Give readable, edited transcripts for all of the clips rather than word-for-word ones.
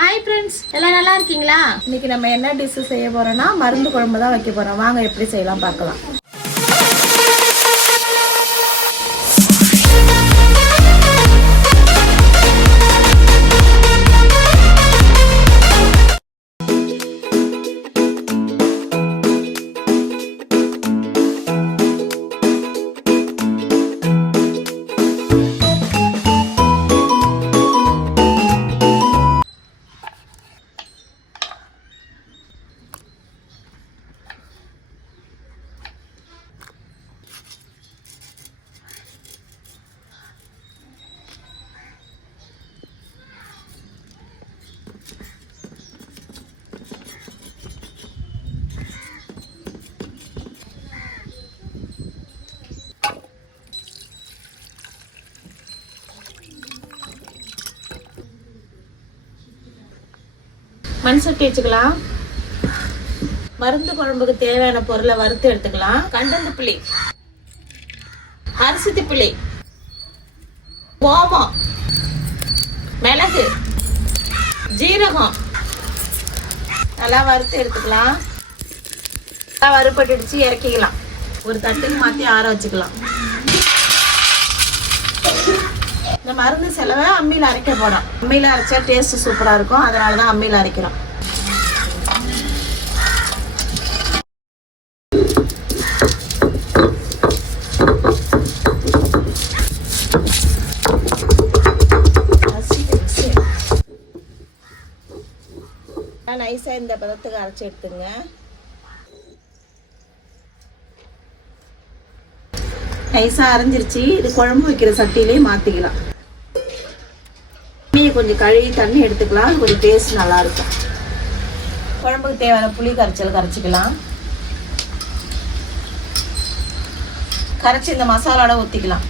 Hi friends, எல்லாம் நல்லா இருக்கீங்களா? இன்னைக்கு நம்ம என்ன டிஷ் செய்ய போறோம்னா மருந்து குழம்பு தான் வைக்க போறோம். வாங்க எப்படி செய்யலாம் பார்க்கலாம். மண் சட்டி வச்சுக்கலாம். மருந்து குழம்புக்கு தேவையான பொருளை வறுத்து எடுத்துக்கலாம். கண்டந்து புளி, அரிசி புளி, ஓமம், மிளகு, ஜீரகம் நல்லா வறுத்து எடுத்துக்கலாம். நல்லா வறுபட்டுடுச்சு, இறக்கிக்கலாம். ஒரு தட்டுக்கு மாற்றி ஆற வச்சுக்கலாம். இந்த மருந்து செலவை அம்மியில் அரைக்க போறோம். அம்மியில் அரைச்சா டேஸ்ட் சூப்பரா இருக்கும், அதனால தான் அம்மியில் அரைக்கிறோம். நைஸா இந்த பதத்துக்கு அரைச்சி எடுத்துங்க. நைஸா அரைஞ்சிருச்சு. இது குழம்பு வைக்கிற சட்டியிலே மாத்திக்கலாம். கொஞ்சம் கழுவி தண்ணி எடுத்துக்கலாம். கொஞ்சம் டேஸ்ட் நல்லா இருக்கும். குழம்புக்கு தேவையான புளி கரைச்சல் கரைச்சிக்கலாம். கரைச்சி இந்த மசாலாவோட ஊற்றிக்கலாம்.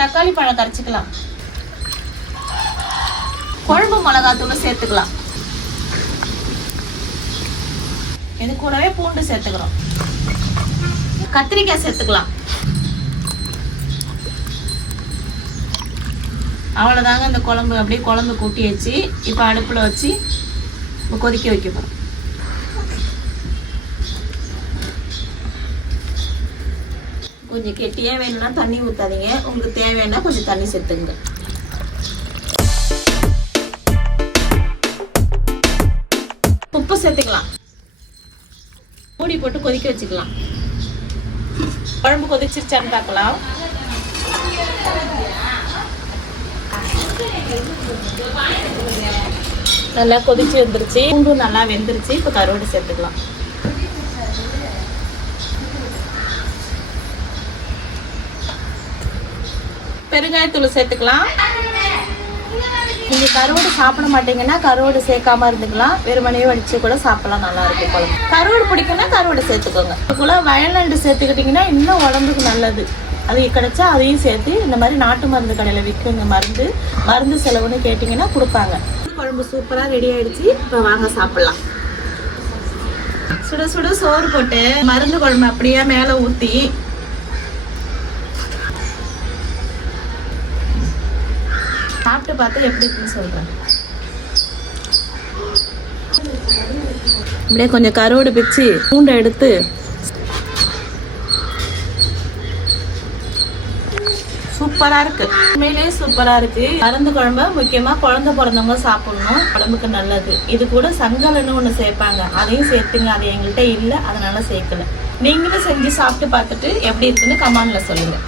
தக்காளி பழம் கரைச்சிக்கலாம். குழம்பு மிளகாத்தூள் சேர்த்துக்கலாம். இது கூடவே பூண்டு சேர்த்துக்கிறோம். கத்திரிக்காய் சேர்த்துக்கலாம். அவ்வளோதாங்க. இந்த குழம்பு அப்படியே குழம்பு கூட்டி வச்சு இப்போ அடுப்பில் வச்சு கொதிக்க வைக்க போகிறோம். கொஞ்சம் கெட்டியாக வேணும்னா தண்ணி ஊற்றாதீங்க. உங்களுக்கு தேவைன்னா கொஞ்சம் தண்ணி சேர்த்துங்க. உப்பு சேர்த்துக்கலாம். மூடி போட்டு கொதிக்க வச்சுக்கலாம். குழம்பு கொதிச்சிருச்சான்னு பார்க்கலாம். நல்லா கொதிச்சு வந்துருச்சு. பூண்டு நல்லா வெந்துருச்சு. இப்போ கருவாடு சேர்த்துக்கலாம். பெருங்காயத்தூள் சேர்த்துக்கலாம். நீங்கள் கருவாடு சாப்பிட மாட்டீங்கன்னா கருவாடு சேர்க்காம இருந்துக்கலாம். வெறுமனையே வடிச்சு கூட சாப்பிடலாம். நல்லா இருக்கும் குழம்பு. கருவாடு பிடிக்குன்னா கருவாடு சேர்த்துக்கோங்க. இதுக்குள்ள வயல்நண்டு சேர்த்துக்கிட்டிங்கன்னா இன்னும் உடம்புக்கு நல்லது. அது கிடைச்சா அதையும் சேர்த்து இந்த மாதிரி நாட்டு மருந்து கடையில் விற்குங்க. மருந்து செலவுன்னு கேட்டிங்கன்னா கொடுப்பாங்க. குழம்பு சூப்பராக ரெடி ஆயிடுச்சு. இப்போ வாங்க சாப்பிடலாம். சுட சுட சோறு போட்டு மருந்து குழம்பு அப்படியே மேலே ஊற்றி சாப்பிட்டு பார்த்து எப்படி இருக்குன்னு சொல்கிறேன். அப்படியே கொஞ்சம் கருவாடு பிச்சு பூண்டை எடுத்து சூப்பராக இருக்கு. உண்மையிலே சூப்பராக இருக்கு. மருந்து குழம்பு முக்கியமாக குழந்தை பிறந்தவங்க சாப்பிடணும். உடம்புக்கு நல்லது. இது கூட சங்கலன்னு ஒன்று சேர்ப்பாங்க. அதையும் சேர்த்துங்க. அது எங்கள்கிட்ட இல்லை, அதனால சேர்க்கல. நீங்களும் செஞ்சு சாப்பிட்டு பார்த்துட்டு எப்படி இருக்குன்னு கமெண்ட்ல சொல்லுங்க.